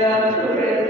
Thank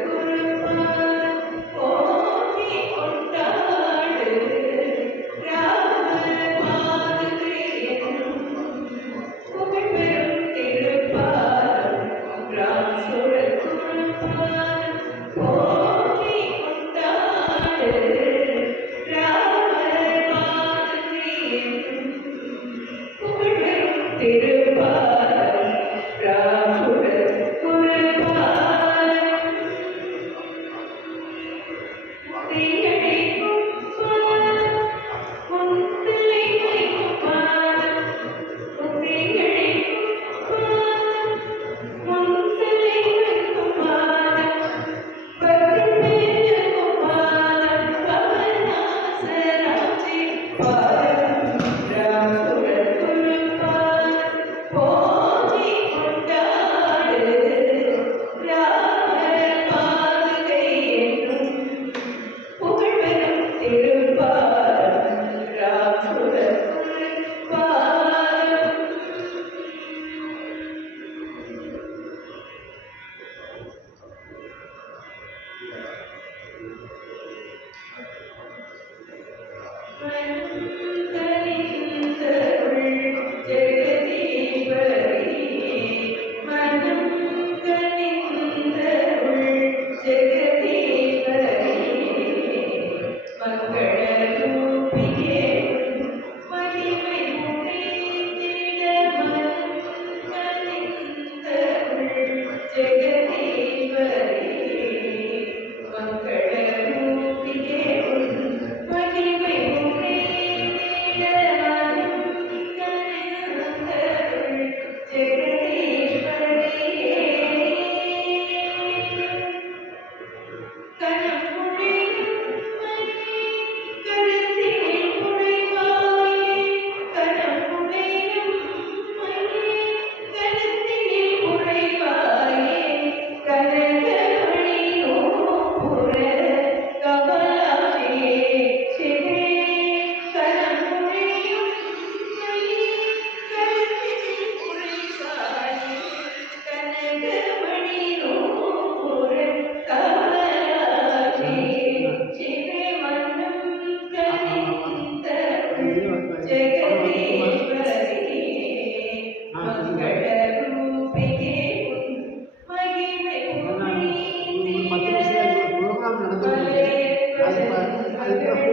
Thank you.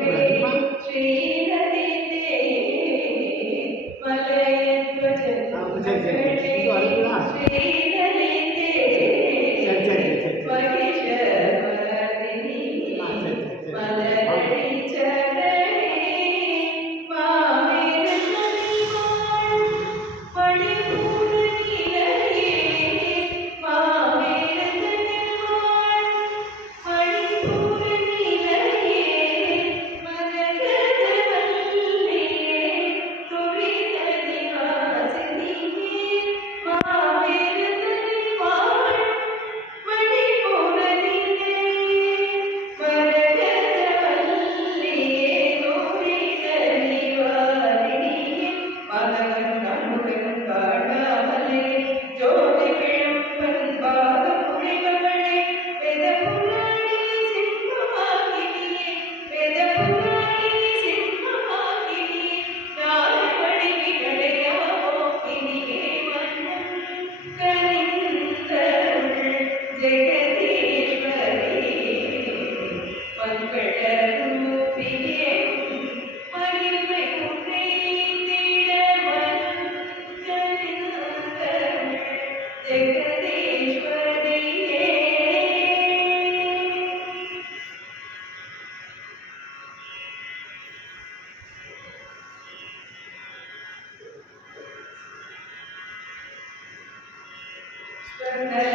Gracias.